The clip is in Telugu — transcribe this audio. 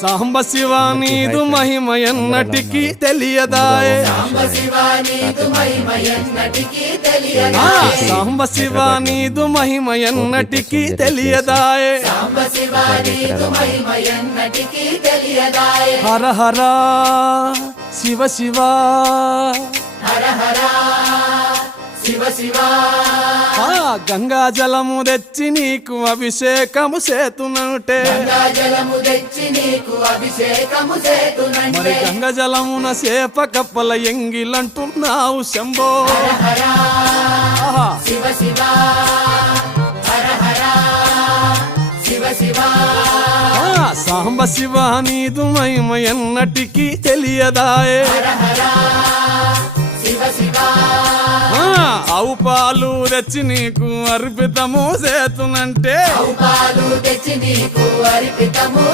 సాంబ శివ నీదు మహిమ ఎన్నటికీ తెలియదాయే సాంబ శివ నీదు మహిమ ఎన్నటికీ తెలియదాయే సాంబ శివ నీదు మహిమ ఎన్నటికీ తెలియదాయే సాంబ శివ నీదు మహిమ ఎన్నటికీ తెలియదాయే హర హర శివ శివ హర హర శివ శివ గంగా జలము తెచ్చి నీకు అభిషేకము చేతునంటే గంగా జలము తెచ్చి నీకు అభిషేకము మరి చేతునంటే గంగ జలమున సేప కప్పల ఎంగిలంటున్నావు శంభో హర ఆహా. శివ శివ హర హర శివ శివ సాంబ శివ నీదు మహిమ ఎన్నటికీ తెలియదాయే హర హర శివ శివ ఆవు పాలు తెచ్చి నీకు అర్పితము చేతునంటే పాలు తెచ్చి నీకు అర్పితము